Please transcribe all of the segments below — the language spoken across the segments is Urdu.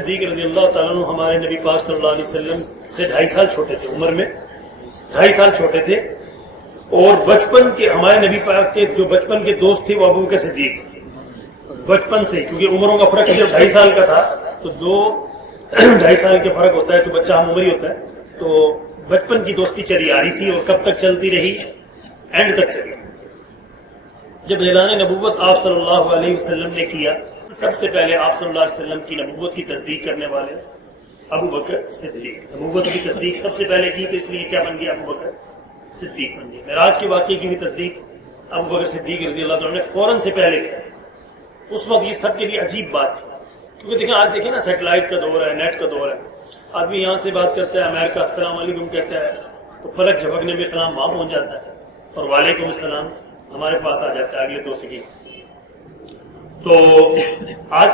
صدیق رضی اللہ تعالیٰ عنہ ہمارے نبی پاک صلی اللہ علیہ وسلم سے 2.5 سال چھوٹے تھے، عمر میں 2.5 سال چھوٹے تھے، اور بچپن کے ہمارے نبی پاک کے جو بچپن کے دوست تھے وہ ابو بکر صدیق، بچپن سے، کیونکہ عمروں کا فرق جو 2.5 سال کا تھا تو 2.5 سال کے فرق ہوتا ہے، جو بچہ ہم عمری ہوتا ہے، تو بچپن کی دوستی چلی آ رہی تھی اور کب تک چلتی رہی، اینڈ تک چلی۔ جب اعلان نبوت آپ صلی اللہ علیہ وسلم نے کیا، سب سے پہلے آپ صلی اللہ علیہ وسلم کی نبوت کی تصدیق کرنے والے ابو بکر صدیق، نبوت کی تصدیق سب سے پہلے کی، تو اس لیے کیا بن گیا؟ ابو بکر صدیق بن گیا۔ معراج کے واقعے کی بھی تصدیق ابو بکر صدیق رضی اللہ عنہ نے فوراً سے پہلے کی۔ اس وقت یہ سب کے لیے عجیب بات تھی، کیونکہ دیکھیں آج دیکھیں نا، سیٹلائٹ کا دور ہے، نیٹ کا دور ہے، آدمی یہاں سے بات کرتا ہے، امریکہ السلام علیکم کہتا ہے تو پلک جھپکنے میں سلام وہاں پہنچ جاتا ہے، اور وعلیکم السلام ہمارے پاس آ جاتا ہے اگلے 2 سیکنڈ۔ تو آج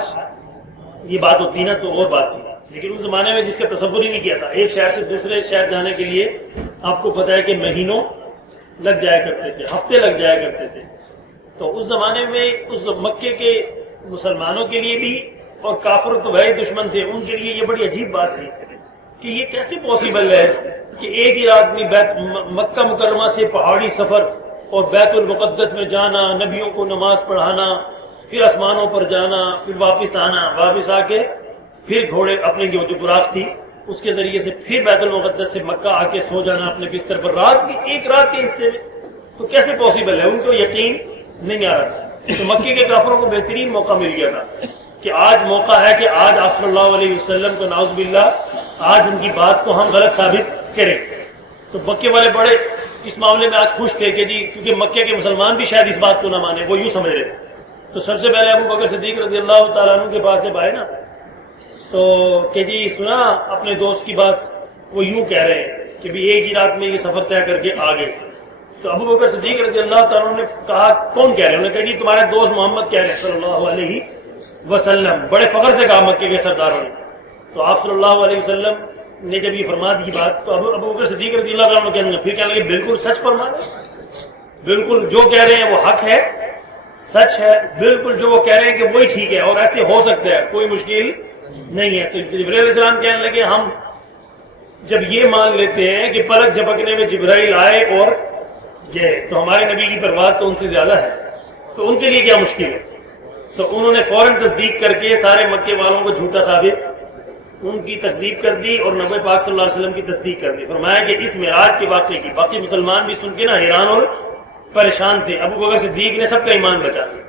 یہ بات ہوتی نا تو اور بات تھی، لیکن اس زمانے میں جس کا تصور ہی نہیں کیا تھا، ایک شہر سے دوسرے شہر جانے کے لیے آپ کو پتا ہے کہ مہینوں لگ جایا کرتے تھے، ہفتے لگ جایا کرتے تھے۔ تو اس زمانے میں اس مکے کے مسلمانوں کے لیے بھی، اور کافر تو بھائی دشمن تھے، ان کے لیے یہ بڑی عجیب بات تھی کہ یہ کیسے پاسبل ہے کہ ایک ہی رات میں مکہ مکرمہ سے پہاڑی سفر اور بیت المقدس میں جانا، نبیوں کو نماز پڑھانا، پھر آسمانوں پر جانا، پھر واپس آنا، واپس آ کے پھر گھوڑے اپنے جو براق تھی اس کے ذریعے سے پھر بیت المقدس سے مکہ آ کے سو جانا اپنے بستر پر، ایک رات کے حصے میں، تو کیسے پاسبل ہے؟ ان کو یقین نہیں آ رہا تھا۔ تو مکے کے کافروں کو بہترین موقع مل گیا تھا کہ آج موقع ہے کہ آج آپ صلی اللہ علیہ وسلم کو نعوذ باللہ آج ان کی بات کو ہم غلط ثابت کریں۔ تو مکے والے بڑے اس معاملے میں آج خوش تھے کہ جی، کیونکہ مکے کے مسلمان بھی شاید اس بات کو نہ مانے، وہ یوں سمجھ رہے تھے۔ تو سب سے پہلے ابو بکر صدیق رضی اللہ تعالیٰ عنہ کے پاس جب آئے نا تو کہ جی سنا اپنے دوست کی بات، وہ یوں کہہ رہے ہیں کہ بھی ایک ہی رات میں یہ سفر طے کر کے آ گئے۔ تو ابو بکر صدیق رضی اللہ تعالیٰ عنہ نے کہا کون کہہ رہے ہیں؟ انہوں نے کہا جی تمہارے دوست محمد کہہ رہے ہیں صلی اللہ علیہ وسلم، بڑے فخر سے کہا مکے کے سرداروں نے۔ تو آپ صلی اللہ علیہ وسلم نے جب یہ فرما دی بات تو ابو بکر صدیق رضی اللہ تعالیٰ عنہ کہنے لگے، پھر کہنے لگے بالکل سچ فرما رہے، بالکل جو کہہ رہے ہیں وہ حق ہے، سچ ہے، بالکل جو وہ کہہ رہے ہیں کہ وہی ٹھیک ہے، اور ایسے ہو سکتا ہے، کوئی مشکل نہیں ہے۔ تو جبرائیل علیہ السلام کہنے لگے ہم جب یہ مان لیتے ہیں کہ پلک جھپکنے میں جبرائیل آئے اور گئے تو ہمارے نبی کی پرواز تو ان سے زیادہ ہے، تو ان کے لیے کیا مشکل ہے؟ تو انہوں نے فوراً تصدیق کر کے سارے مکے والوں کو جھوٹا ثابت، ان کی تکذیب کر دی اور نبی پاک صلی اللہ علیہ وسلم کی تصدیق کر دی۔ فرمایا کہ اس معراج کے واقعے کی باقی مسلمان بھی سن کے نا حیران اور پریشان تھے۔ ابو بکر صدیق نے سب کا ایمان بچا دیا۔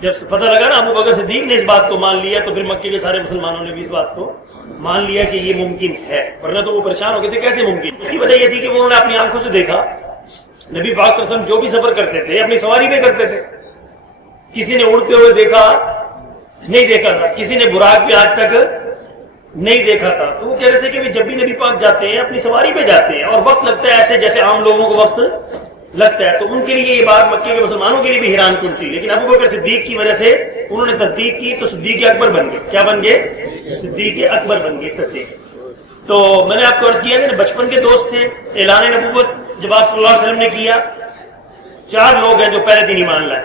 جب پتہ لگا نا ابو بکر صدیق نے اس بات کو مان لیا تو پھر مکے کے سارے مسلمانوں نے بھی اس بات کو مان لیا کہ یہ ممکن ہے، ورنہ تو وہ پریشان ہو گئے تھے کیسے ممکن۔ اس کی وجہ یہ تھی کہ انہوں نے اپنی آنکھوں سے دیکھا نبی پاک صلی اللہ علیہ وسلم جو بھی سفر کرتے تھے اپنی سواری پہ کرتے تھے، کسی نے اڑتے ہوئے دیکھا نہیں دیکھا تھا، کسی نے براق پہ آج تک نہیں دیکھا تھا۔ تو وہ کہہ رہے تھے کہ جب بھی نبی پاک جاتے ہیں اپنی سواری پہ جاتے ہیں اور وقت لگتا ہے ایسے جیسے عام لوگوں کو وقت لگتا ہے۔ تو ان کے لیے یہ بات مکے کے مسلمانوں کے لیے بھی حیران کن تھی، لیکن ابو بکر صدیق کی وجہ سے انہوں نے تصدیق کی تو صدیق اکبر بن گئے۔ کیا بن گئے؟ صدیق اکبر بن گئے اس تصدیق سے۔ تو میں نے آپ کو عرض کیا کہ بچپن کے دوست تھے۔ اعلان نبوت جب آپ صلی اللہ علیہ وسلم نے کیا، 4 لوگ ہیں جو پہلے دن ایمان لائے۔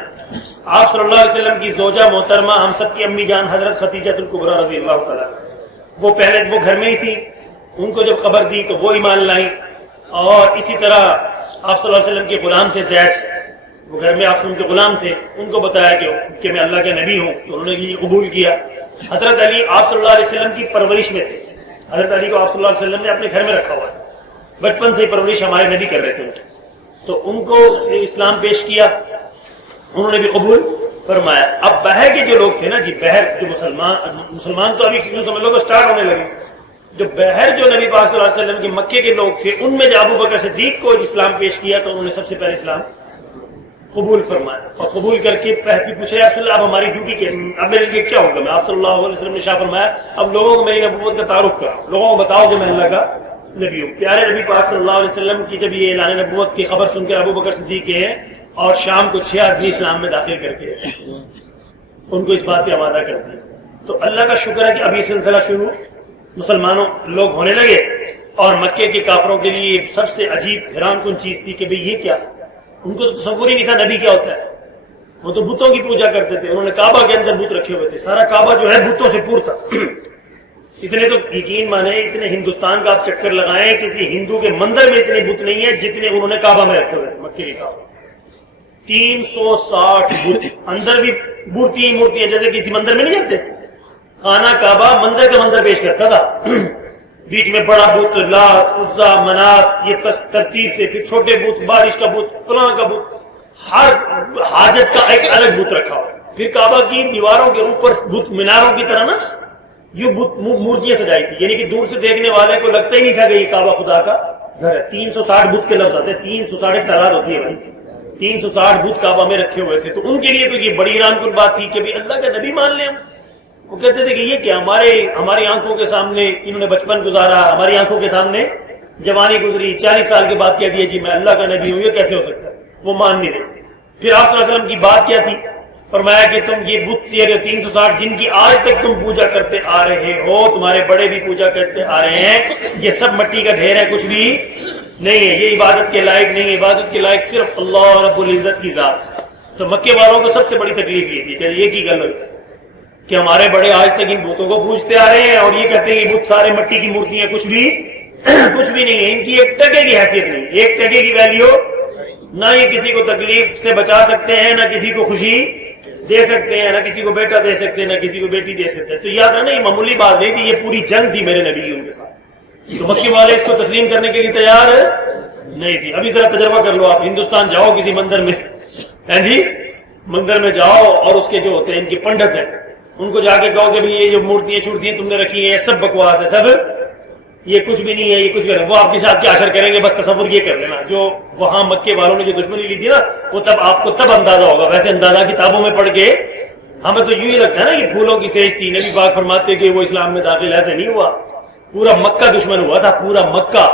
آپ صلی اللہ علیہ وسلم کی زوجہ محترمہ، ہم سب کی امی جان حضرت خدیجہ الکبریٰ رضی اللہ تعالیٰ، وہ پہلے وہ گھر میں ہی تھی، ان کو جب خبر دی تو وہ ایمان لائیں۔ اور اسی طرح آپ صلی اللہ علیہ وسلم کے غلام تھے زید، وہ گھر میں آپ صلی اللہ علیہ وسلم کے غلام تھے، ان کو بتایا کہ میں اللہ کا نبی ہوں، تو انہوں نے یہ قبول کیا۔ حضرت علی آپ صلی اللہ علیہ وسلم کی پرورش میں تھے، حضرت علی کو آپ صلی اللہ علیہ وسلم نے اپنے گھر میں رکھا ہوا ہے، بچپن سے ہی پرورش ہمارے نبی کر رہے تھے ان کی، تو ان کو اسلام پیش کیا، انہوں نے بھی قبول فرمایا۔ اب بہر کے جو لوگ تھے نا جی، بہر جو مسلمان تو ابھی سمجھ لو سٹارٹ ہونے لگے، جو بہر جو نبی پاک صلی اللہ علیہ وسلم کے مکے کے لوگ تھے، ان میں جو ابو بکر صدیق کو اسلام پیش کیا تو انہوں نے سب سے پہلے اسلام قبول فرمایا، اور قبول کر کے پوچھا یا رسول اللہ اب ہماری ڈیوٹی کیا، اب میرے لیے کیا ہوگا؟ میں آپ صلی اللہ علیہ وسلم نے شاہ فرمایا اب لوگوں کو میری نبوت کا تعارف کراؤ، لوگوں کو بتاؤ کہ میں اللہ کا نبی ہوں۔ پیارے نبی پاک صلی اللہ علیہ وسلم کی جب یہ اعلان نبوت کی خبر سن کر ابو بکر صدیق گئے اور شام کو 6 آدمی اسلام میں داخل کر کے ان کو اس بات پہ آمادہ کر دیا۔ تو اللہ کا شکر ہے کہ اب یہ سلسلہ شروع مسلمانوں لوگ ہونے لگے، اور مکے کے کافروں کے لیے سب سے عجیب حیران کن چیز تھی کہ بھئی یہ کیا، ان کو تو تصور ہی نہیں تھا نبی کیا ہوتا ہے، وہ تو بتوں کی پوجا کرتے تھے، انہوں نے کعبہ کے اندر بت رکھے ہوئے تھے، سارا کعبہ جو ہے بتوں سے پور تھا، اتنے تو یقین مانے، اتنے ہندوستان کا آپ چکر لگائیں، کسی ہندو کے مندر میں اتنے بت نہیں ہیں جتنے انہوں نے کعبہ میں رکھے ہوئے ہیں، مکے کے کعبہ 360 بت، اندر بھی مورتیاں جیسے کسی مندر میں نہیں جاتے، خانہ کعبہ مندر کا منظر پیش کرتا تھا، بیچ میں بڑا بت لات عزا منات، یہ ترتیب سے، پھر چھوٹے بت، بارش کا بت، فلاں کا بت، ہر حاجت کا ایک الگ بت رکھا ہوا، پھر کعبہ کی دیواروں کے اوپر بت میناروں کی طرح نا یہ مورتیاں سجائی تھی، یعنی کہ دور سے دیکھنے والے کو لگتا ہی نہیں تھا کہ یہ کعبہ خدا کا گھر ہے۔ 360 بت کے لفظ آتے ہیں، 360 تعداد ہوتی ہے بھائی، 360 بت کعبہ میں رکھے ہوئے تھے، تو ان کے لیے تو یہ بڑی حیران کن بات تھی کہ اللہ کا نبی مان لیں ہم۔ وہ کہتے تھے کہ یہ کیا، ہماری آنکھوں کے سامنے انہوں نے بچپن گزارا، ہماری آنکھوں کے سامنے جوانی گزری، 40 سال کے بعد کہہ دیا جی میں اللہ کا نبی ہوں، یہ کیسے ہو سکتا ہے؟ وہ مان نہیں رہے۔ پھر آپ صلی اللہ علیہ وسلم کی بات کیا تھی؟ فرمایا کہ تم یہ بت 360 جن کی آج تک تم پوجا کرتے آ رہے ہو، تمہارے بڑے بھی پوجا کرتے آ رہے ہیں، یہ سب مٹی کا ڈھیر ہے، کچھ بھی نہیں ہے، یہ عبادت کے لائق نہیں ہے، عبادت کے لائق صرف اللہ رب العزت کی ذات ہے۔ تو مکے والوں کو سب سے بڑی تکلیف یہ تھی کہ یہ کی گل ہوئی کہ ہمارے بڑے آج تک ان بتوں کو پوجتے آ رہے ہیں، اور یہ کہتے ہیں کہ بت سارے مٹی کی مورتی ہیں، کچھ بھی نہیں ہے، ان کی ایک ٹکے کی حیثیت نہیں، ایک ٹکے کی ویلیو، نہ یہ کسی کو تکلیف سے بچا سکتے ہیں، نہ کسی کو خوشی دے سکتے ہیں، نہ کسی کو بیٹا دے سکتے ہیں، نہ کسی کو بیٹی دے سکتے ہیں۔ تو یاد رہنا یہ معمولی بات نہیں تھی، یہ پوری جنگ تھی میرے نبی ان کے ساتھ، تو مکی والے اس کو تسلیم کرنے کے لیے تیار نہیں تھی۔ ابھی ذرا تجربہ کر لو، آپ ہندوستان جاؤ کسی مندر میں، ہیں جی مندر میں جاؤ، اور اس کے جو ہوتے ہیں ان کے پنڈت ہیں، ان کو جا کے کہو کہ یہ جو مورتیاں چھوٹیاں تم نے رکھی ہیں یہ سب بکواس ہے، سب یہ کچھ بھی نہیں ہے، یہ کچھ بھی نہیں، وہ آپ کے ساتھ کیا اشر کریں گے، بس تصور یہ کر لینا، جو وہاں مکے والوں نے جو دشمنی لی تھی نا، وہ تب آپ کو تب اندازہ ہوگا، ویسے اندازہ کتابوں میں پڑھ کے ہمیں تو یوں ہی لگتا ہے نا کہ پھولوں کی سیج تھی، نبی پاک فرماتے کہ وہ اسلام میں داخل، ایسے نہیں ہوا، پورا مکہ دشمن ہوا تھا، پورا مکہ،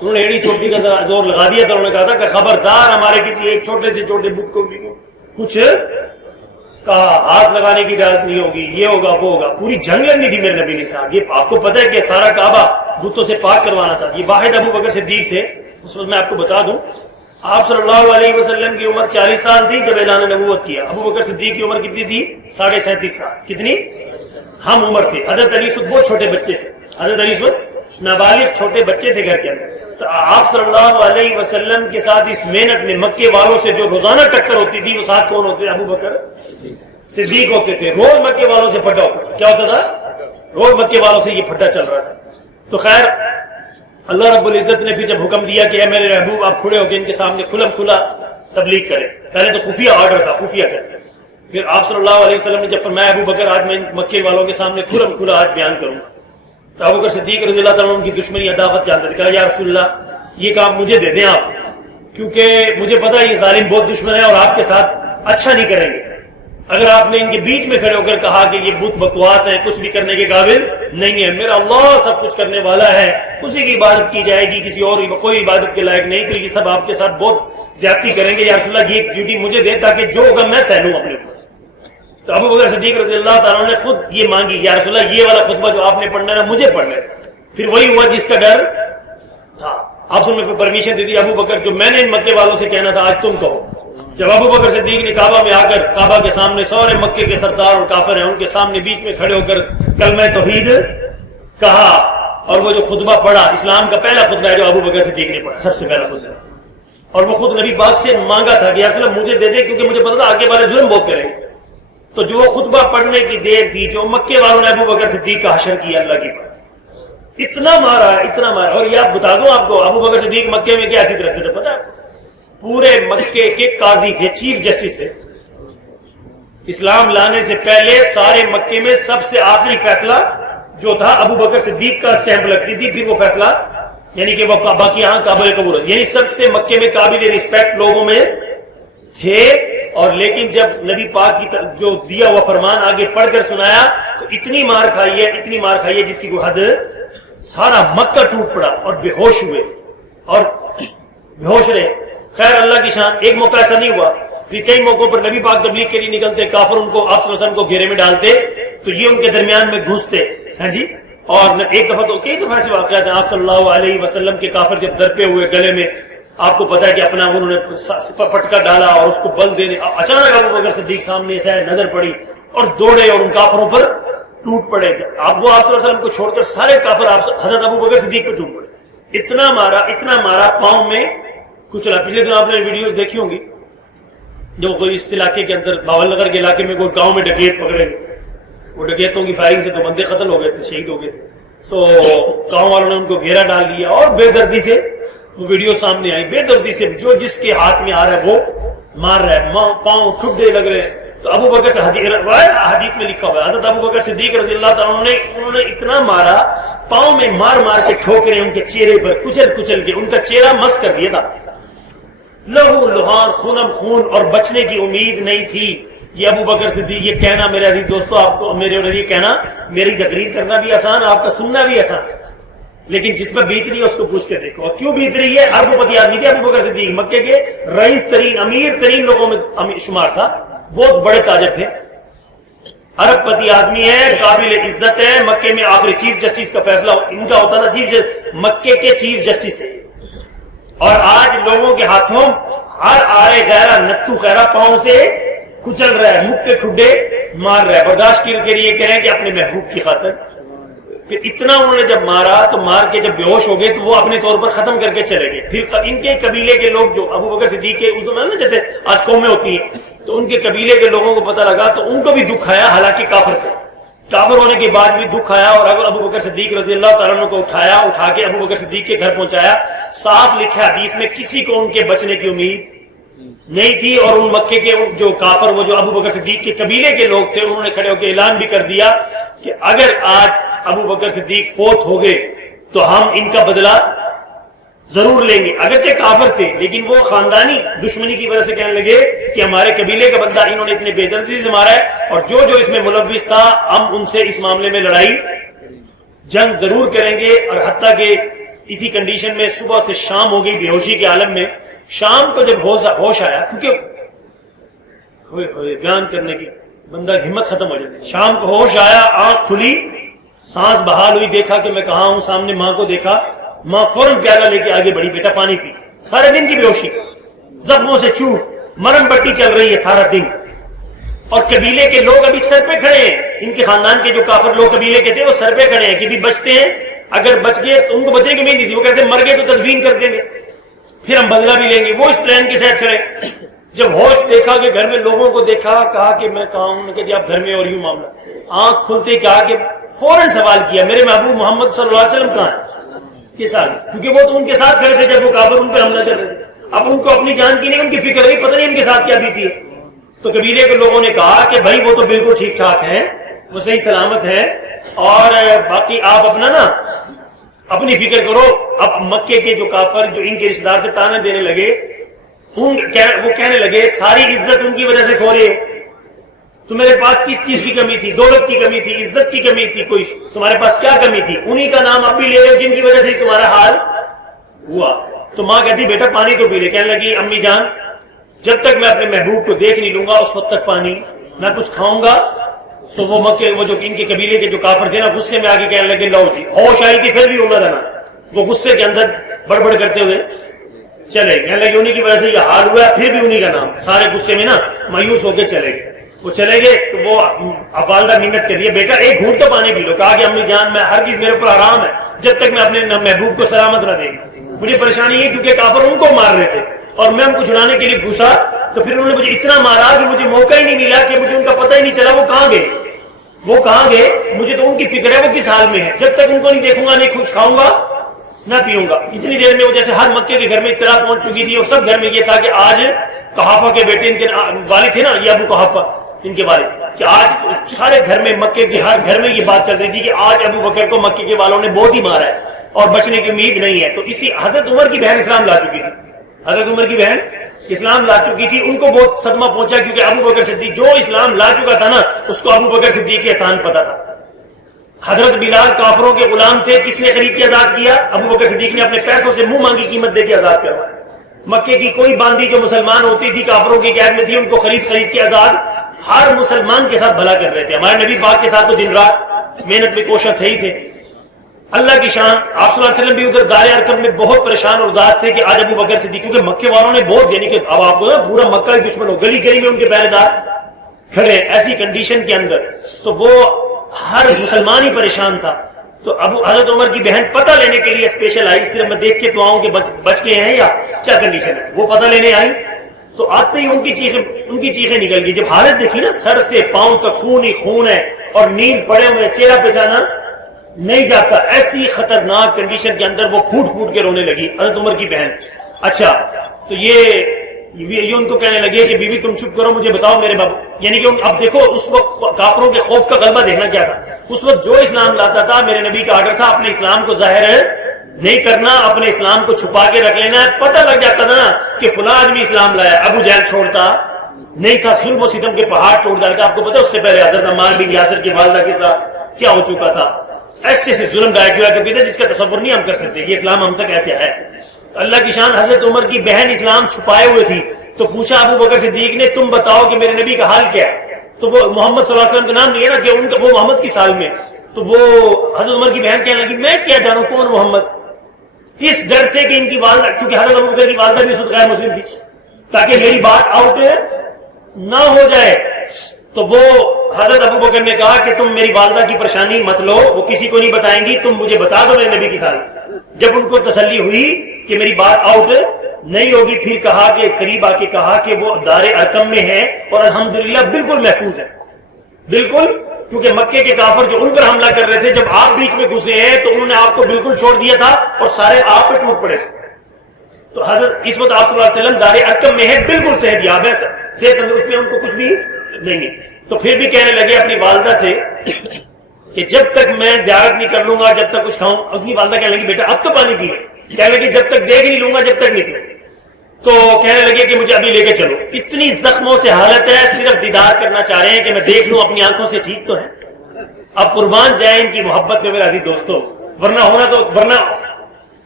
انہوں نے ایڑی چوٹی کا زور لگا دیا تھا، انہوں نے کہا تھا کہ خبردار ہمارے کسی ایک چھوٹے سے چھوٹے بت کو بھی کچھ کا ہاتھ لگانے کی اجازت نہیں ہوگی، یہ ہوگا وہ ہوگا، پوری جنگ لڑنی تھی میرے نبی نے صاحب۔ یہ آپ کو پتہ ہے کہ سارا کعبہ بتوں سے پاک کروانا تھا، یہ واحد ابو بکر صدیق تھے۔ اس وقت میں آپ کو بتا دوں آپ صلی اللہ علیہ وسلم کی عمر 40 سال تھی جب اعلان نبوت کیا، ابو بکر صدیق کی عمر کتنی تھی؟ 37.5 سال۔ کتنی ہم عمر تھے، حضرت علی اس وقت بہت چھوٹے بچے تھے، حضرت علی اس وقت نابالغ چھوٹے بچے تھے گھر کے اندر۔ تو آپ صلی اللہ علیہ وسلم کے ساتھ اس محنت میں مکے والوں سے جو روزانہ ٹکر ہوتی تھی، وہ ساتھ کون ہوتے؟ ابو بکر صدیق ہوتے تھے۔ روز مکے والوں سے پھڈا ہوتا تھا، کیا ہوتا تھا؟ روز مکے والوں سے یہ پھڈا چل رہا تھا۔ تو خیر اللہ رب العزت نے پھر جب حکم دیا کہ اے میرے محبوب آپ کھڑے ہو کے ان کے سامنے کھلم کھلا تبلیغ کریں، پہلے تو خفیہ آرڈر تھا، خفیہ کریں، پھر آپ صلی اللہ علیہ وسلم نے جب فرمایا ابو بکر آج میں مکے والوں کے سامنے کھلم کھلا آج بیان کروں، تو ابو بکر صدیق رضی اللہ تعالیٰ عنہ کی دشمنی عداوت جانتے تھے، کہا یا رسول اللہ یہ کام مجھے دے دیں آپ، کیونکہ مجھے پتا ہے یہ ظالم بہت دشمن ہے اور آپ کے ساتھ اچھا نہیں کریں گے۔ اگر آپ نے ان کے بیچ میں کھڑے ہو کر کہا کہ یہ بت بکواس ہے، کچھ بھی کرنے کے قابل نہیں ہے، میرا اللہ سب کچھ کرنے والا ہے، اسی کی عبادت کی جائے گی، کسی اور کوئی عبادت کے لائق نہیں، تو یہ سب آپ کے ساتھ بہت زیادتی کریں گے، یا رسول اللہ یہ ڈیوٹی مجھے دے تاکہ جو ہوگا میں سہ لوں اپنے اوپر۔ تو ابو بکر صدیق رضی اللہ تعالیٰ نے خود یہ مانگی، یا رسول اللہ یہ والا خطبہ جو آپ نے پڑھنا ہے مجھے پڑھنا ہے۔ پھر وہی ہوا جس کا ڈر تھا، آپ سے میں پرمیشن دے دی ابو بکر جو میں نے ان مکے والوں سے کہنا تھا آج تم کہو۔ جب ابو بکر صدیق نے کعبہ میں آ کر کعبہ کے سامنے سارے مکے کے سردار اور کافر ہیں ان کے سامنے بیچ میں کھڑے ہو کر کلمہ توحید کہا، اور وہ جو خطبہ پڑھا اسلام کا پہلا خطبہ ہے جو ابو بکر صدیق نے پڑھا، سب سے پہلا خطبہ، اور وہ خود نبی پاک سے مانگا تھا کہ یا رسول اللہ مجھے دے دے، کیونکہ مجھے پتا تھا آگے والے ظلم بہت کریں گے۔ تو جو خطبہ پڑھنے کی دیر تھی، جو مکے والوں نے ابو بکر صدیق کا حشر کیا اللہ کی بات، اتنا مارا اتنا مارا۔ اور یہ آپ بتا دوں آپ کو ابو بکر صدیق مکے میں کیا حیثیت رکھتے تھے پتا ہے؟ پورے مکے کے قاضی تھے، چیف جسٹس تھے۔ اسلام لانے سے پہلے سارے مکے میں سب سے آخری فیصلہ جو تھا ابو بکر صدیق کا اسٹیمپ لگتی تھی، پھر وہ فیصلہ یعنی کہ وہ باقی یہاں قابل قبول، یعنی سب سے مکے میں قابل رسپیکٹ لوگوں میں تھے۔ اور لیکن جب نبی پاک کی جو دیا ہوا فرمان آگے پڑھ کر سنایا تو اتنی مار کھائی ہے جس کی کوئی حد، سارا مکہ ٹوٹ پڑا اور بے ہوش ہوئے اور بے ہوش رہے۔ خیر اللہ کی شان، ایک موقع ایسا نہیں ہوا، پھر کئی موقعوں پر نبی پاک تبلیغ کے لیے نکلتے، کافر ان کو آپ صلی اللہ علیہ وسلم کو گھیرے میں ڈالتے تو یہ ان کے درمیان میں گھستے، ہاں جی۔ اور ایک دفعہ تو کئی دفعہ ایسے واقعات ہیں، آپ صلی اللہ علیہ وسلم کے کافر جب درپے ہوئے گلے میں، آپ کو پتا ہے کہ اپنا انہوں نے پٹکا ڈالا اور اس کو بل دینے، اچانک ابو بکر صدیق سامنے سے نظر پڑی اور دوڑے اور ان کافروں پر ٹوٹ پڑے. آپ وہ آپ صلی اللہ علیہ وسلم کو چھوڑ کر سارے کافر آپ حضرت ابو بکر صدیق پہ ٹوٹ پڑے. اتنا مارا پاؤں میں کچلا. پچھلے دن آپ نے ویڈیوز دیکھی ہوں گی جو کوئی اس علاقے کے اندر باول نگر کے علاقے میں کوئی گاؤں میں ڈکیت پکڑے گئے, وہ ڈکیتوں کی فائرنگ سے 2 بندے قتل ہو گئے تھے, شہید ہو گئے تھے. تو گاؤں والوں نے ان کو گھیرا ڈال دیا اور بے دردی سے وہ ویڈیو سامنے آئی. بے دردی سے جو جس کے ہاتھ میں آ رہا ہے وہ مار رہا ہے, پاؤں ٹھڈے لگ رہے ہیں. تو ابو بکر سے حدیث میں لکھا ہوا ہے حضرت ابو بکر صدیق رضی اللہ تعالیٰ انہوں نے اتنا مارا, پاؤں میں مار مار کے ٹھوکریں ان کے چہرے پر کچل کچل کے ان کا چہرہ مس کر دیا تھا. لہو لہان خونم خون, اور بچنے کی امید نہیں تھی. یہ ابو بکر صدیق, یہ کہنا میرے عزیز دوستو, آپ کو میرے اور یہ کہنا, میری تقریر کرنا بھی آسان, آپ کا سننا بھی آسان, لیکن جس پر بیت رہی ہے اس کو پوچھ کے دیکھو. اور کیوں بیت رہی ہے؟ ارب پتی آدمی تھے ابو بکر صدیق, مکے کے رئیس ترین امیر ترین لوگوں میں شمار تھا, بہت بڑے تاجر تھے, ارب پتی آدمی ہے, قابل عزت ہے. مکے میں آخری چیف جسٹس کا فیصلہ ان کا ہوتا تھا, مکے کے چیف جسٹس تھے. اور آج لوگوں کے ہاتھوں ہر آرے غیرہ نتو خیرہ پاؤں سے کچل رہا ہے, مکے ٹھڈے مار رہا ہے. برداشت کے لیے کہہ رہے ہیں کہ اپنے محبوب کی خاطر. پھر اتنا انہوں نے جب مارا تو مار کے جب بے ہوش ہو گئے تو وہ اپنے طور پر ختم کر کے چلے گئے. پھر ان کے قبیلے کے لوگ جو ابو بکر صدیق کے اس زمانے میں جیسے آج قومیں ہوتی ہیں, تو ان کے قبیلے کے لوگوں کو پتہ لگا تو ان کو بھی دکھ آیا, حالانکہ کافر تھے. کافر ہونے کے بعد بھی دکھ آیا, اور ابو بکر صدیق رضی اللہ تعالیٰ عنہ کو اٹھا کے ابو بکر صدیق کے گھر پہنچایا. صاف لکھا حدیث میں کسی کو ان کے بچنے کی امید نہیں تھی. اور ان مکے کے جو کافر, وہ جو ابو بکر صدیق کے قبیلے کے لوگ تھے, انہوں نے کھڑے ہو کے اعلان بھی کر دیا کہ اگر آج ابو بکر صدیق فوت ہو گئے تو ہم ان کا بدلہ ضرور لیں گے. اگرچہ کافر تھے لیکن وہ خاندانی دشمنی کی وجہ سے کہنے لگے کہ ہمارے قبیلے کا بندہ انہوں نے اتنے بے دردی سے مارا ہے, اور جو اس میں ملوث تھا ہم ان سے اس معاملے میں لڑائی جنگ ضرور کریں گے. اور حتیٰ کہ اسی کنڈیشن میں صبح سے شام ہو گئی بے ہوشی کے عالم میں. شام کو جب ہوش آیا, کیونکہ بیان کرنے کی بندہ ہمت ختم ہو جاتی ہے. شام کو ہوش آیا, آنکھ کھلی, سانس بحال ہوئی, دیکھا کہ میں کہاں ہوں, سامنے ماں کو دیکھا. ماں فوراً پیالہ لے کے آگے بڑھی, بیٹا پانی پی. سارے دن کی بے ہوشی, زخموں سے چور, مرم پٹی چل رہی ہے سارا دن. اور قبیلے کے لوگ ابھی سر پہ کھڑے ہیں, ان کے خاندان کے جو کافر لوگ قبیلے کے تھے وہ سر پہ کھڑے ہیں کہ بھی بچتے ہیں, اگر بچ گئے تو ان کو بچنے کی امید نہیں تھی. وہ کہتے ہیں مر گئے تو تدفین کر دیں گے, پھر ہم بدلہ بھی لیں گے. وہ اس پلان کے ساتھ کھڑے. جب ہوش دیکھا کہ گھر میں لوگوں کو دیکھا, کہا کہ میں کہاں ہوں, نے کہا جی آپ گھر میں, اور یوں معاملہ. آنکھ کھلتے کہا کہ فوراً سوال کیا, میرے محبوب محمد صلی اللہ علیہ وسلم کہاں ہیں, کس حال, کیونکہ وہ تو ان کے ساتھ کھڑے تھے جب وہ کافر ان پہ حملہ کر رہے تھے. اب ان کو اپنی جان کی نہیں, ان کی فکر ہے, پتہ نہیں ان کے ساتھ کیا بیتی ہے. تو قبیلے کے لوگوں نے کہا کہ بھائی وہ تو بالکل ٹھیک ٹھاک ہیں, وہ صحیح سلامت ہیں, اور باقی آپ اپنا نا اپنی فکر کرو. اب مکے کے جو کافر جو ان کے رشتے دار تھے تانے دینے لگے, وہ کہنے لگے ساری عزت ان کی وجہ سے کھو رہے ہو. تمہارے پاس کس چیز کی کمی تھی؟ دولت کی کمی تھی, عزت کی کمی تھی, کوئی تمہارے پاس کیا کمی تھی؟ انہی کا نام اب بھی لے رہے ہو جن کی وجہ سے تمہارا حال ہوا. تو ماں کہتی بیٹا پانی تو پی لے. کہنے لگی امی جان جب تک میں اپنے محبوب کو دیکھ نہیں لوں گا اس وقت تک پانی, میں کچھ کھاؤں گا. تو وہ مکے وہ جو ان کے قبیلے کے جو کافر تھے نا, غصے میں آگے کہنے لگے لو جی, ہوش آئی تھی پھر بھی انہوں نے وہ غصے کے اندر بڑبڑ کرتے ہوئے چلے. کہنے لگے انہی کی وجہ سے یہ حال ہوا, پھر بھی انہی کا نام. سارے غصے میں نا مایوس ہو کے چلے گئے. وہ چلے گئے تو وہ والدہ منت کر رہی ہے بیٹا ایک گھونٹ تو پانی پی لو. کہا کہ امی جان میں ہر چیز میرے اوپر آرام ہے جب تک میں اپنے محبوب کو سلامت نہ دیں. مجھے پریشانی ہے کیونکہ کافر ان کو مار رہے تھے اور میں ان کو چھڑانے کے لیے گھسا, تو پھر انہوں نے مجھے اتنا مارا کہ مجھے موقع ہی نہیں ملا, کہ مجھے ان کا پتہ ہی نہیں چلا وہ کہاں گئے. مجھے تو ان کی فکر ہے وہ کس حال میں ہے. جب تک ان کو نہیں دیکھوں گا, نہیں کچھ کھاؤں گا, نہ پیوں گا. اتنی دیر میں وہ جیسے ہر مکے کے گھر میں اطلاع پہنچ چکی تھی, اور سب گھر میں یہ تھا کہ آج قحافہ کے بیٹے ان کے والد تھے نا, یہ ابو قحافہ ان کے والد, کہ آج سارے گھر میں مکے کے ہر گھر میں یہ بات چل رہی تھی کہ آج ابو بکر کو مکے کے والوں نے بہت ہی مارا ہے اور بچنے کی امید نہیں ہے. تو اسی حضرت عمر کی بہن اسلام لا چکی تھی, حضرت عمر کی بہن اسلام لا چکی تھی. ان کو بہت صدمہ پہنچا کیونکہ ابو بکر صدیق جو اسلام لا چکا تھا نا, اس کو ابو بکر صدیق کے احسان پتا تھا. حضرت بلال کافروں کے غلام تھے, کس نے خرید کے آزاد کیا؟ ابو بکر صدیق نے اپنے پیسوں سے منہ مانگی قیمت دے کے آزاد کروایا. مکے کی کوئی باندی جو مسلمان ہوتی تھی کافروں کی قید میں تھی, ان کو خرید کے آزاد ہر مسلمان کے ساتھ بھلا کر رہے تھے. ہمارے نبی پاک کے ساتھ تو دن رات محنت میں کوشاں تھے ہی تھے. اللہ کی شان, آپ صلی اللہ علیہ وسلم بھی ادھر دار ارقم میں بہت پریشان اور اداس تھے کہ آج ابو بکر صدیق, کیونکہ مکے والوں نے بہت, یعنی کہ اب آپ کو پورا مکہ ہی دشمن ہو, گلی گلی میں ان کے پہرے دار کھڑے ایسی کنڈیشن کے اندر. تو وہ ہر مسلمان ہی پریشان تھا. تو ابو حضرت عمر کی بہن پتہ لینے کے لیے اسپیشل آئی, صرف میں دیکھ کے تو آؤں کہ بچ گئے ہیں یا کیا کنڈیشن ہے. وہ پتہ لینے آئی تو آتے ہی ان کی چیخیں نکل گئی. جب حالت دیکھی نا, سر سے پاؤں تک خون ہی خون ہے اور نیل پڑے ہوئے, چہرہ پہچانا نہیں جاتا, ایسی خطرناک کنڈیشن کے اندر وہ پھوٹ پھوٹ کے رونے لگی حضرت عمر کی بہن. اچھا تو یہ ان کو کہنے لگے کہ بیوی تم چپ کرو, مجھے بتاؤ میرے بابو. یعنی کہ اب دیکھو اس وقت کافروں کے خوف کا غلبہ دیکھنا کیا تھا. اس وقت جو اسلام لاتا تھا, میرے نبی کا آرڈر تھا اپنے اسلام کو ظاہر نہیں کرنا, اپنے اسلام کو چھپا کے رکھ لینا. پتہ لگ جاتا تھا نا کہ فلاں آدمی اسلام لایا, ابو جہل چھوڑتا نہیں تھا, ظلم و ستم کے پہاڑ توڑ ڈالتا. آپ کو پتا اس سے پہلے حضرت عمار بن یاسر کی والدہ کے ساتھ کیا ہو چکا تھا. ایسے ظلم ڈائٹ جو ہے چکے تھے جس کا تصور نہیں ہم کر سکتے. یہ اسلام ہم تک ایسے ہے. اللہ کی شان, حضرت عمر کی بہن اسلام چھپائے ہوئے تھی تو پوچھا ابو بکر صدیق نے, تم بتاؤ کہ میرے نبی کا حال کیا ہے. تو وہ محمد صلی اللہ علیہ وسلم کا نام نہیں ہے نا کہ وہ محمد کی سال میں. تو وہ حضرت عمر کی بہن کہنے لگی میں کیا جانوں کون محمد, اس ڈر سے کہ ان کی والدہ, کیونکہ حضرت ابو بکر کی والدہ بھی اس وقت غیر مسلم تھی, تاکہ میری بات آؤٹ نہ ہو جائے. تو وہ حضرت ابو بکر نے کہا کہ تم میری والدہ کی پریشانی مت لو, وہ کسی کو نہیں بتائیں گی, تم مجھے بتا دو میرے نبی کی سال. جب ان کو تسلی ہوئی کہ میری بات آؤٹ نہیں ہوگی, پھر کہا کہ قریب آ کے کہا کہ وہ دار ارقم میں ہے اور الحمدللہ بالکل محفوظ ہے. بالکل, کیونکہ مکے کے کافر جو ان پر حملہ کر رہے تھے, جب آپ بیچ میں گھسے ہیں تو انہوں نے آپ کو بالکل چھوڑ دیا تھا اور سارے آپ پہ ٹوٹ پڑے. تو حضرت اس وقت آپ صلی اللہ علیہ وسلم دار ارقم میں ہے, بالکل صحت یاب ہے, صحت تندرست میں, ان کو کچھ بھی نہیں ہے. تو پھر بھی کہنے لگے اپنی والدہ سے کہ جب تک میں زیارت نہیں کر لوں گا, جب تک کچھ کھاؤں. اپنی والدہ کہنے لگی بیٹا اب تو پانی پی لے. کہنے لگے جب تک دیکھ نہیں لوں گا جب تک نہیں پی. تو کہنے لگے کہ مجھے ابھی لے کے چلو, اتنی زخموں سے حالت ہے, صرف دیدار کرنا چاہ رہے ہیں کہ میں دیکھ لوں اپنی آنکھوں سے ٹھیک تو ہے. اب قربان جائے ان کی محبت میں میرے عزیز دوستو, ورنہ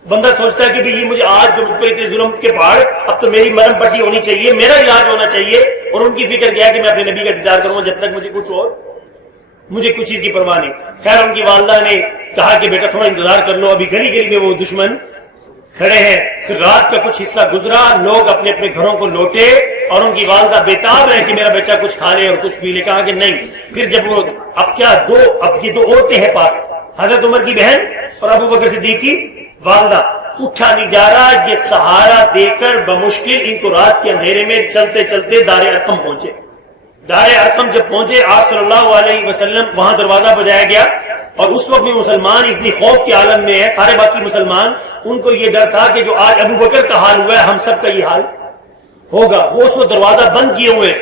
بندہ سوچتا ہے کہ یہ مجھے آج جو مجھ پر اتنے ظلم کے پہاڑ, اب تو میری مرہم پٹی ہونی چاہیے, میرا علاج ہونا چاہیے. اور ان کی فکر کیا کہ میں اپنے نبی کا دیدار کروں جب تک مجھے کچھ چیز کی پرواہ نہیں. خیر ان کی والدہ نے کہا کہ بیٹا تھوڑا انتظار کر لو, ابھی گلی گلی میں وہ دشمن کھڑے ہیں. پھر رات کا کچھ حصہ گزرا, لوگ اپنے اپنے گھروں کو لوٹے اور ان کی والدہ بیتاب ہے کہ میرا بچہ کچھ کھا لے اور کچھ پی لے. کہا کہ نہیں. پھر جب وہ اب یہ دو عورتیں ہیں پاس, حضرت عمر کی بہن اور ابو بکر صدیق کی والدہ, اٹھا نہیں جا رہا. یہ سہارا دے کر بمشکل ان کو رات کے اندھیرے میں چلتے چلتے دار ارقم پہنچے. دار ارقم جب پہنچے, آپ صلی اللہ علیہ وسلم, وہاں دروازہ بجایا گیا اور اس وقت میں مسلمان اتنی خوف کے عالم میں ہے, سارے باقی مسلمان, ان کو یہ ڈر تھا کہ جو آج ابو بکر کا حال ہوا ہے ہم سب کا یہ حال ہوگا. وہ اس وقت دروازہ بند کیے ہوئے,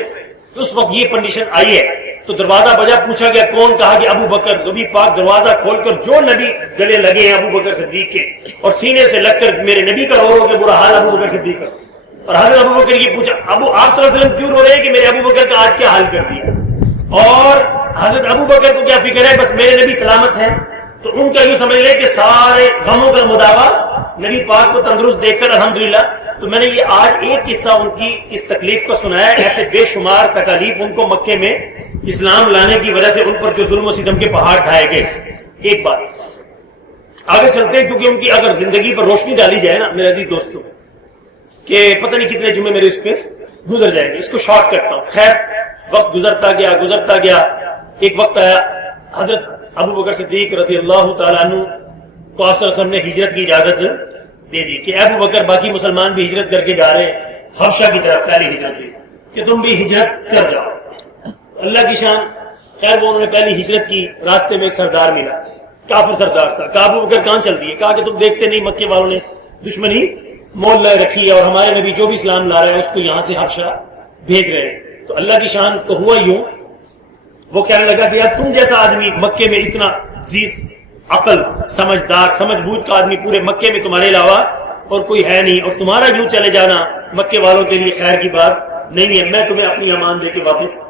اس وقت یہ کنڈیشن آئی ہے. تو دروازہ بجا, پوچھا گیا کون, کہا کہ ابو بکر. نبی پاک دروازہ کھول کر جو نبی گلے لگے ہیں ابو بکر صدیق کے, اور سینے سے لگ کر میرے نبی کا رو کے برا حال ابو بکر صدیق کا. اور حضرت ابو بکر کی پوچھا, آپ صلی اللہ علیہ وسلم کیوں رو رہے ہیں کہ میرے ابو بکر کا آج کیا حال کر دیا. اور حضرت ابو بکر کو کیا فکر ہے, بس میرے نبی سلامت ہیں. تو ان کا یوں سمجھ لے کہ سارے غموں کا مداوا نبی پاک کو تندرست دیکھ کر الحمدللہ. تو میں نے یہ آج ایک قصہ ان کی اس تکلیف کو سنایا. ایسے بے شمار تکالیف ان کو مکے میں اسلام لانے کی وجہ سے ان پر جو ظلم و ستم کے پہاڑ ڈھائے گئے. ایک بات آگے چلتے ہیں, کیونکہ ان کی اگر زندگی پر روشنی ڈالی جائے نا میرے عزیز دوستوں, کہ پتہ نہیں کتنے جمعے میرے اس پہ گزر جائیں گے. اس کو شارٹ کرتا ہوں. خیر وقت گزرتا گیا. ایک وقت آیا, حضرت ابو بکر صدیق رضی اللہ تعالیٰ عنہ کو آپ صلی اللہ علیہ وسلم نے ہجرت کی اجازت دے دی کہ ابو بکر, باقی مسلمان بھی ہجرت کر کے جا رہے ہیں حبشہ کی طرف, پہلی ہجرت ہوئی کہ تم بھی ہجرت کر جاؤ. اللہ کی شان. خیر وہ انہوں نے پہلی ہجرت کی, راستے میں ایک سردار ملا, کافر سردار تھا. کہا ابو بکر کہاں چل دیے. کہا کہ تم دیکھتے نہیں مکے والوں نے دشمنی مول لے رکھی ہے اور ہمارے نبی جو بھی اسلام لا رہے ہیں اس کو یہاں سے حبشہ بھیج رہے ہیں. تو اللہ کی شان تو ہوا یوں, وہ کہنے لگا کہ یار تم جیسا آدمی مکے میں اتنا عزیز عقل سمجھدار سمجھ بوجھ کا آدمی پورے مکے میں تمہارے علاوہ اور کوئی ہے نہیں, اور تمہارا یوں چلے جانا مکے والوں کے لیے خیر کی بات نہیں ہے. میں تمہیں اپنی امان دے کے واپس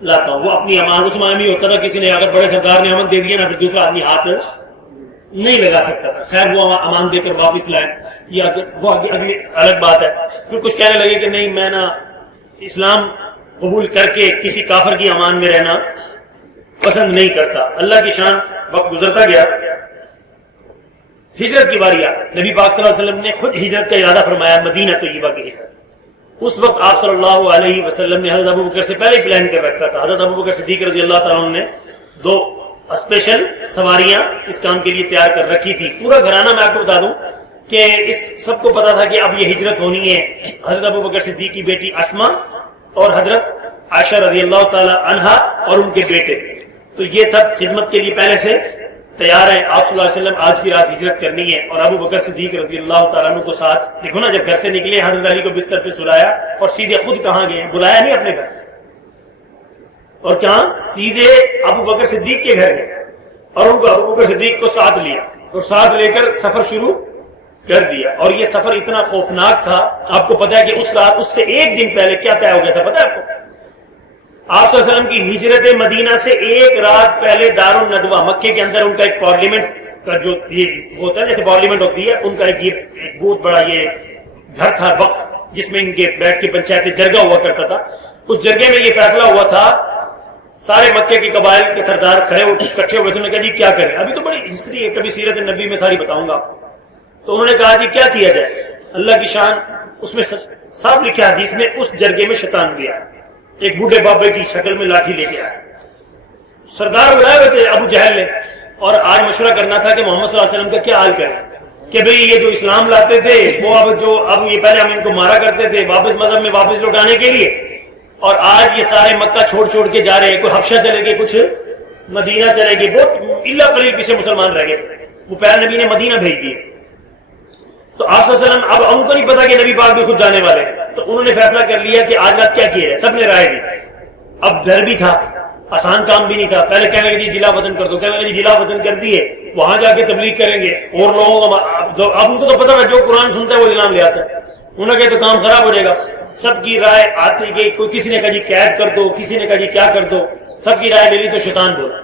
لاتا ہوں. وہ اپنی امان, اس میں بھی ہوتا تھا کسی نے اگر بڑے سردار نے امان دے دیا نا, پھر دوسرا آدمی ہاتھ نہیں لگا سکتا تھا. خیر وہ امان دے کر واپس لائے, یا وہ اگلی الگ بات ہے. پھر کچھ کہنے لگے کہ نہیں میں نا اسلام قبول کر کے کسی کافر کی امان میں رہنا پسند نہیں کرتا. اللہ کی شان. وقت گزرتا گیا, ہجرت کی باری آ, نبی پاک صلی اللہ علیہ وسلم نے خود ہجرت کا ارادہ فرمایا, مدینہ طیبہ کی ہجرت. اس وقت آپ صلی اللہ علیہ وسلم نے حضرت ابو بکر سے پہلے پلان کر رکھا تھا. حضرت ابو بکر صدیق رضی اللہ تعالیٰ عنہ نے 2 اسپیشل سواریاں اس کام کے لیے تیار کر رکھی تھی. پورا گھرانہ میں آپ کو بتا دوں کہ اس سب کو پتا تھا کہ اب یہ ہجرت ہونی ہے. حضرت ابوبکر صدیق کی بیٹی اسما اور حضرت عائشہ رضی اللہ تعالی عنہا اور ان کے بیٹے, تو یہ سب خدمت کے لیے پہلے سے تیار ہیں. آپ صلی اللہ علیہ وسلم آج کی رات ہجرت کرنی ہے اور ابوبکر صدیق رضی اللہ تعالیٰ عنہ کو ساتھ. دیکھو نا, جب گھر سے نکلے حضرت علی کو بستر پہ سلایا اور سیدھے خود کہاں گئے, بلایا نہیں اپنے گھر, اور کہاں سیدھے ابوبکر صدیق کے گھر گئے اور ان کو ابوبکر صدیق کو ساتھ لیا اور ساتھ لے کر سفر شروع کر دیا. اور یہ سفر اتنا خوفناک تھا, آپ کو پتا ہے کہ اس رات اس سے ایک دن پہلے کیا طے ہو گیا تھا, پتا ہے آپ کو؟ آپ صلی اللہ علیہ وسلم کی ہجرت مدینہ سے ایک رات پہلے دار الندوہ مکے کے اندر ان کا ایک پارلیمنٹ کا جو یہ ہوتا ہے جیسے پارلیمنٹ ہوتی ہے, ان کا ایک بہت بڑا یہ گھر تھا وقف, جس میں ان کے بیٹھ کے پنچایت جرگہ ہوا کرتا تھا. اس جرگے میں یہ فیصلہ ہوا تھا, سارے مکے کے قبائل کے سردار کھڑے اکٹھے ہوئے تھے. انہوں نے کہا جی کیا کریں, ابھی تو بڑی ہسٹری ہے, کبھی سیرت نبی میں ساری بتاؤں گا. تو انہوں نے کہا جی کیا کیا جائے, اللہ کی شان اس میں صاف لکھا حدیث میں, اس جرگے میں شیطان بھی آیا, ایک بوڑھے بابے کی شکل میں لاٹھی لے کے آیا. سردار بلائے ہوئے تھے ابو جہل نے, اور آج مشورہ کرنا تھا کہ محمد صلی اللہ علیہ وسلم کا کیا حال کریں, کہ بھئی یہ جو اسلام لاتے تھے وہ اب یہ پہلے ہم ان کو مارا کرتے تھے واپس مذہب میں واپس لوٹانے کے لیے, اور آج یہ سارے مکہ چھوڑ کے جا رہے ہیں, کوئی حبشہ چلے گئے, کچھ مدینہ چلے گئے, بہت اللہ قلیل پیچھے مسلمان رہ گئے, وہ پیارے نبی نے مدینہ بھیج دیے. تو آپ صلی اللہ علیہ وسلم, اب ہم کو نہیں پتا کہ نبی پاک بھی خود جانے والے ہیں, تو انہوں نے فیصلہ کر لیا کہ آج رات کیا کیا جائے. سب نے رائے دی. اب ڈر بھی تھا, آسان کام بھی نہیں تھا. پہلے کہنے لگے جی جلا وطن کر دو, کہنے لگے جی جلا وطن کر دیے, وہاں جا کے تبلیغ کریں گے اور لوگوں کو, اب ان کو تو پتا ہے جو قرآن سنتا ہے وہ اسلام لے آتا ہے, انہوں نے کہا تو کام خراب ہو جائے گا. سب کی رائے آتی گئی, کوئی کسی نے کہا جی قید کر دو, کسی نے کہا جی کیا کر دو, سب کی رائے لے لی تو شیطان بولا.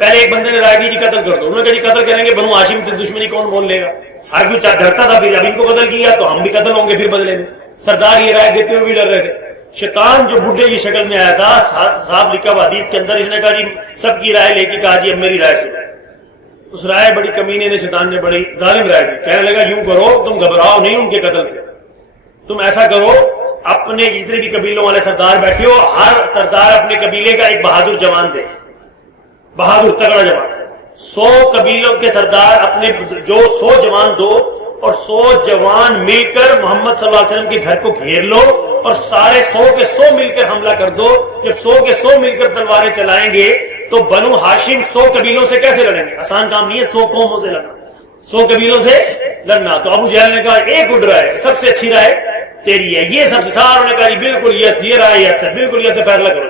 پہلے ایک بندے نے رائے دی جی قتل کر دو, انہوں نے کہا جی قتل کریں گے, بنو ہاشم سے دشمنی کون بول لے گا, ہر کوئی ڈرتا تھا. پھر اب ان کو قتل کیا تو ہم بھی قتل ہوں گے پھر بدلے میں. سردار یہ رائے دیتے ہوئے بھی ڈر رہے تھے. شیطان جو بڈھے کی شکل میں آیا تھا, صاحب لکھا ہوا حدیث کے اندر, اس نے کہا جی سب کی رائے لے کے کہا جی اب میری رائے سنو. اس رائے بڑی کمینے نے, شیطان نے بڑی ظالم رائے دی. کہنے لگا یوں کرو, تم گھبراؤ نہیں ان کے قتل سے, تم ایسا کرو اپنے جتنے بھی قبیلوں والے سردار بیٹھے ہو, ہر سردار اپنے قبیلے کا ایک بہادر جوان دے, بہادر تگڑا جوان. 100 قبیلوں کے سردار اپنے جو 100 جوان دو, اور 100 جوان مل کر محمد صلی اللہ علیہ وسلم کے گھر کو گھیر لو, اور سارے 100 کے 100 مل کر حملہ کر دو. جب 100 کے 100 مل کر تلواریں چلائیں گے تو بنو ہاشم 100 قبیلوں سے کیسے لڑیں گے, آسان کام نہیں ہے 100 قوموں سے لڑنا, 100 قبیلوں سے لڑنا. تو ابو جہل نے کہا ایک گڈ رائے, سب سے اچھی رائے تیری ہے. یہ سب سے ساروں نے کہا جی بالکل یس, یہ رائے یس ہے, بالکل یس, فیصلہ کرو.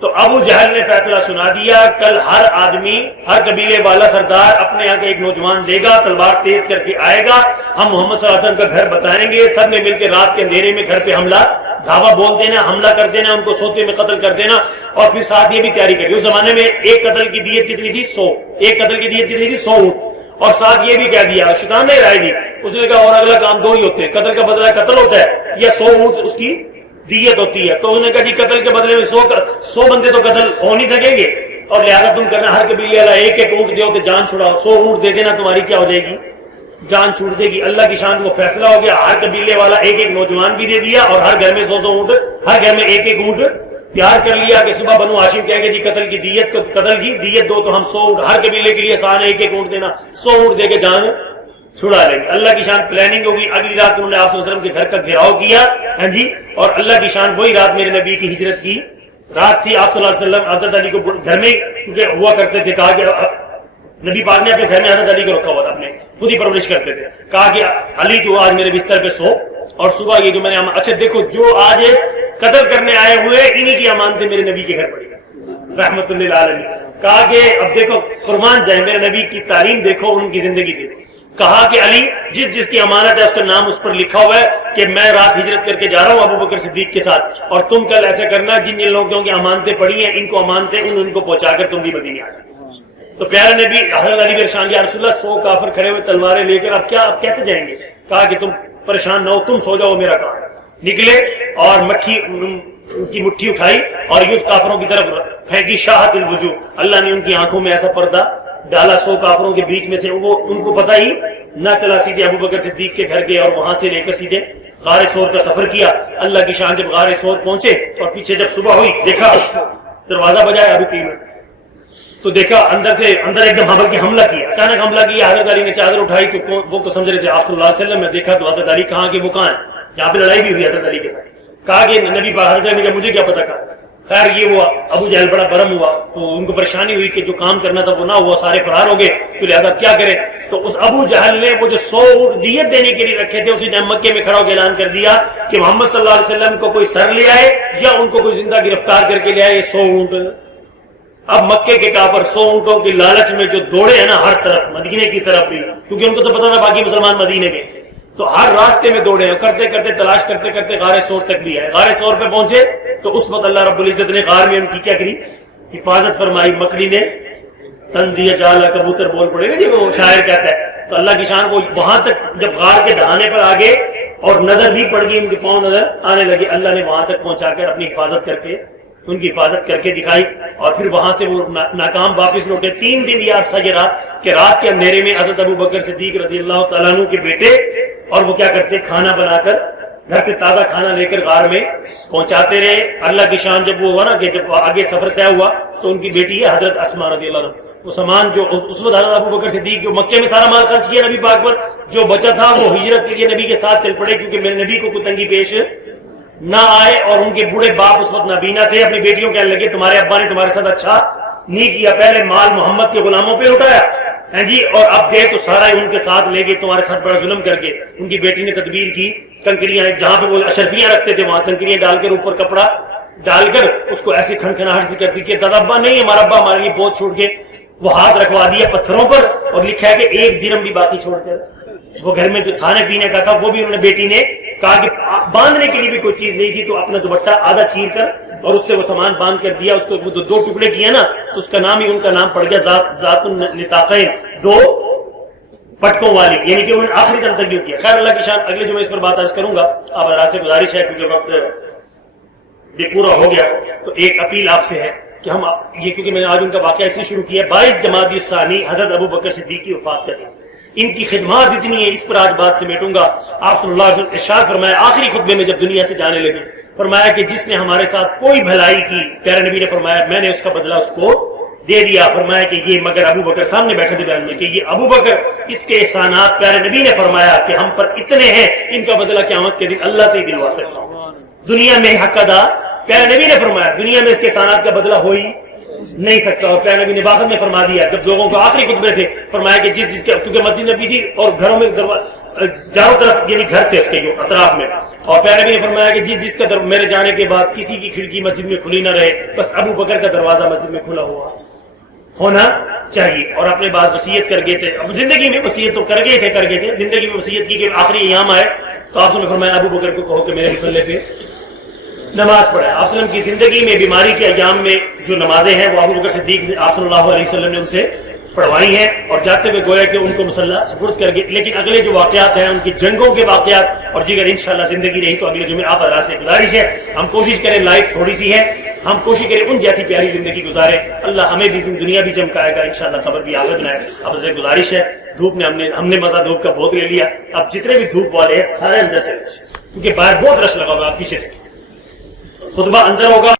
تو ابو جہل نے فیصلہ سنا دیا, کل ہر آدمی, ہر قبیلے والا سردار اپنے یہاں کے ایک نوجوان دے گا, تلوار تیز کر کے آئے گا, ہم محمد صلی اللہ علیہ وسلم کا گھر بتائیں گے, سب نے مل کے رات کے اندھیرے میں گھر پہ حملہ دھاوا بول دینا, حملہ کر دینا, ان کو سوتے میں قتل کر دینا. اور پھر ساتھ یہ بھی تیاری کری, اس زمانے میں ایک قتل کی دیت کتنی تھی, 100, ایک قتل کی دیت کتنی تھی, 100 اونٹ. اور ساتھ یہ بھی کہہ دیا, شیطان نے رائے دی, اس نے کہا اور اگلا کام 2 ہی ہوتے ہیں, قتل کا بدلہ قتل ہوتا ہے یا 100 اونٹ اس کی دیت ہوتی ہے. تو انہوں نے کہا جی قتل کے بدلے میں 100 بندے تو قتل ہو نہیں سکیں گے, اور لہذا تم کرنا ہر قبیلے والا ایک اونٹ دو تو جان چھڑاؤ, 100 اونٹ دے دینا, تمہاری کیا ہو جائے گی, جان چھوٹ دے گی. اللہ کی شان وہ فیصلہ ہو گیا, ہر قبیلے والا ایک نوجوان بھی دے دیا, اور ہر گھر میں 100 اونٹ, ہر گھر میں ایک اونٹ تیار کر لیا کہ صبح بنو ہاشم کہیں گے جی قتل کی دیت دو, تو ہم 100 اونٹ, ہر قبیلے کے لیے آسان ہے ایک اونٹ دینا, 100 اونٹ دے کے جان چھڑا لیں گے. اللہ کی شان پلاننگ ہوگی. اگلی رات انہوں نے آپ صلی اللہ علیہ وسلم کے گھر کا گھیراؤ کیا, ہاں جی, اور اللہ کی شان وہی رات میرے نبی کی ہجرت کی رات تھی. آپ صلی اللہ علیہ وسلم حضرت علی کو گھر میں کیونکہ ہوا کرتے تھے, کہا کہ نبی پاک نے اپنے گھر میں حضرت علی کو رکھا ہوا تھا, اپنے خود ہی پرورش کرتے تھے, کہا کہ علی تو آج میرے بستر پہ سو, اور صبح یہ جو میں نے اچھا دیکھو جو آج قتل کرنے آئے ہوئے انہی کی امانتیں میرے نبی کے گھر پڑی گا رحمت للعالمین. کہا کہ اب دیکھو قربان جائے, میرے نبی کی تعلیم دیکھو, ان کی زندگی دیکھو. کہا کہ علی جس کی امانت ہے اس کا نام اس پر لکھا ہوا ہے کہ میں رات ہجرت کر کے جا رہا ہوں ابوبکر صدیق کے ساتھ, اور تم کل ایسا کرنا جن جن لوگوں کی امانتیں پڑی ہیں ان کو امانتیں ان کو پہنچا کر تم بھی مدینے آ جاؤ. تو پیارے نبی حضرت علی پریشان, یا رسول اللہ 100 کافر کھڑے ہوئے تلواریں لے کر, اب کیسے جائیں گے. کہا کہ تم پریشان نہ ہو, تم سو جاؤ, میرا کام. نکلے اور کی مٹھی اٹھائی اور یوں کافروں کی طرف پھینکی, شاہت الوجوہ, اللہ نے ان کی آنکھوں میں ایسا پردہ ڈالا 100 کافروں کے بیچ میں سے, وہ ان کو پتہ ہی نہ چلا. سیدھے ابوبکر صدیق کے گھر گئے اور وہاں سے لے کر سیدھے غار ثور کا سفر کیا. اللہ کی شان, جب غار ثور پہنچے اور پیچھے جب صبح ہوئی دیکھا دروازہ بجایا, ابھی 3 منٹ تو دیکھا اندر ایک دم بلکہ حملہ کیا، اچانک حملہ کیا، حضرت علی نے چادر اٹھائی تو وہ سمجھ رہے تھے آپ صلی اللہ علیہ وسلم، میں دیکھا تو حضرت علی کہاں کہ وہ کہاں ہے، یہاں پہ لڑائی بھی ہوئی حضرت علی کے ساتھ، کہا کہ نبی پاک، حضرت علی نے کہا مجھے کیا پتا، کہا خیر یہ ہوا، ابو جہل بڑا برم ہوا، تو ان کو پریشانی ہوئی کہ جو کام کرنا تھا وہ نہ ہوا، سارے فرار ہو گئے، تو لہذا کیا کرے، تو اس ابو جہل نے وہ جو 100 اونٹ دیت دینے کے لیے رکھے تھے، اسی نے مکے میں کھڑا ہو کے اعلان کر دیا کہ محمد صلی اللہ علیہ وسلم کو کوئی سر لے آئے یا ان کو کوئی زندہ گرفتار کر کے لے آئے، یہ 100 اونٹ۔ اب مکے کے کافر 100 اونٹوں کی لالچ میں جو دوڑے ہیں نا ہر طرف، مدینے کی طرف بھی، کیونکہ ان کو تو پتا تھا باقی مسلمان مدینے کے، تو ہر راستے میں دوڑے ہیں، کرتے کرتے تلاش کرتے کرتے غار ثور تک بھی ہے، غار ثور پہ پہنچے تو اس وقت اللہ رب العزت نے غار میں ان کی کیا کری، حفاظت فرمائی، مکڑی نے تن دیا جالا، کبوتر بول پڑے نا جی وہ شاعر کہتا ہے، تو اللہ کی شان، وہ وہاں تک جب غار کے دہانے پر آگے اور نظر بھی پڑ گئی، ان کے پاؤں نظر آنے لگے، اللہ نے وہاں تک پہنچا کر اپنی حفاظت کر کے، ان کی حفاظت کر کے دکھائی، اور پھر وہاں سے وہ ناکام واپس لوٹے۔ 3 دن یا عرصہ یہ رات کہ رات کے اندھیرے میں حضرت ابو بکر صدیق رضی اللہ تعالیٰ عنہ کے بیٹے، اور وہ کیا کرتے، کھانا بنا کر گھر سے تازہ کھانا لے کر غار میں پہنچاتے رہے۔ اللہ کی شان جب وہ ہوا نا کہ جب آگے سفر طے ہوا تو ان کی بیٹی ہے حضرت اسما رضی اللہ عنہ، وہ سامان جو اس وقت حضرت ابو بکر صدیق جو مکے میں سارا مال خرچ کیا نبی پاک پر، جو بچا تھا وہ ہجرت کے لیے نبی کے ساتھ چل پڑے، کیونکہ میرے نبی کو کوئی تنگی پیش نہ آئے، اور ان کے بوڑھے باپ اس وقت نابینا تھے، اپنی بیٹیوں کہنے لگے تمہارے ابا نے تمہارے ساتھ اچھا نہیں کیا، پہلے مال محمد کے غلاموں پہ لٹایا ہیں جی، اور اب گئے تو سارا ان کے ساتھ لے گئے، تمہارے ساتھ بڑا ظلم کر کے۔ ان کی بیٹی نے تدبیر کی، کنکریاں جہاں پہ وہ اشرفیاں رکھتے تھے وہاں کنکریاں ڈال کر، اوپر کپڑا ڈال کر اس کو ایسی کھنکھناہٹ سے کرتی کہ دادا ابا نہیں، ہمارا ابا ہمارے لیے بہت چھوڑ کے، وہ ہاتھ رکھوا دیا پتھروں پر اور لکھا ہے کہ 1 درہم بھی باقی چھوڑ کر، وہ گھر میں جو کھانے پینے کا تھا وہ بھی انہوں نے، بیٹی نے کہا کہ باندھنے کے لیے بھی کوئی چیز نہیں تھی، تو اپنا دوپٹہ آدھا چیر کر اور اس سے وہ سامان باندھ کر دیا، اس کو وہ 2 ٹکڑے کیا نا تو اس کا نام ہی ان کا نام پڑ گیا ذات النطاقین، 2 پٹکوں والی، یعنی کہ انہوں نے آخری دم تک یوں کیا۔ خیر اللہ کی شان، اگلے جمعے اس پر بات عرض کروں گا، آپ حضرات سے گزارش ہے کیونکہ وقت یہ پورا ہو گیا، تو ایک اپیل آپ سے ہے کہ ہم یہ، کیونکہ میں نے آج ان کا واقعہ اس لیے شروع کیا 22 جمادی الثانی حضرت ابو بکر صدیق کی وفات کا دن، ان کی خدمات اتنی ہے، اس پر آج بات سمیٹوں گا۔ آپ صلی اللہ علیہ وسلم ارشاد فرمایا آخری خطبے میں جب دنیا سے جانے لگے، فرمایا کہ جس نے ہمارے ساتھ کوئی بھلائی کی، پیارے نبی نے فرمایا میں نے اس کا بدلہ اس کو دے دیا، فرمایا کہ یہ مگر ابو بکر، سامنے بیٹھے تھے بیان میں کہ یہ ابو بکر، اس کے احسانات پیارے نبی نے فرمایا کہ ہم پر اتنے ہیں، ان کا بدلہ قیامت کے دن اللہ سے ہی دلوا سکتا ہوں، دنیا میں حق ادا، پیارے نبی نے فرمایا دنیا میں اس کے احسانات کا بدلہ ہو ہی نہیں سکتا۔ اور پیارے نبی نے باخت میں فرما دیا جب لوگوں کو آخری خطبے تھے، فرمایا کہ جس کے، کیونکہ مسجد نبی تھی اور گھروں میں چاروں طرف یعنی گھر تھے اس کے جو اطراف میں، اور پیارے نبی نے فرمایا کہ جس کا میرے جانے کے بعد کسی کی کھڑکی مسجد میں کھلی نہ رہے، بس ابو بکر کا دروازہ مسجد میں کھلا ہوا ہونا چاہیے۔ اور اپنے بعد وصیت کر گئے تھے، اب زندگی میں وصیت تو کر گئے تھے، زندگی میں وصیت کی کہ آخری ایام آئے تو آپ نے فرمایا ابو بکر کو کہو کہ میرے مصلے پہ نماز پڑھائے۔ آپ صلی اللہ علیہ وسلم کی زندگی میں بیماری کے ایام میں جو نمازیں ہیں وہ ابو بکر صدیق آپ صلی اللہ علیہ وسلم نے ان سے پڑھوائی ہیں، اور جاتے ہوئے گویا کہ ان کو مصلی سپرد کر گئے۔ لیکن اگلے جو واقعات ہیں ان کی جنگوں کے واقعات، اور جگر انشاءاللہ زندگی رہی تو اگلے جمعے آپ حضرات سے گزارش ہے ہم کوشش کریں، لائف تھوڑی سی ہے، ہم کوشش کریں ان جیسی پیاری زندگی گزاریں، اللہ ہمیں بھی دنیا بھی چمکائے گا انشاءاللہ، قبر بھی آگے بنائے۔ اب حضرت گزارش ہے، دھوپ میں ہم نے مزہ دھوپ کا بہت لے لیا، اب جتنے بھی دھوپ والے ہیں سارے اندر چلے، کیونکہ باہر بہت رش لگا ہوگا، پیچھے سے خطبہ اندر ہوگا۔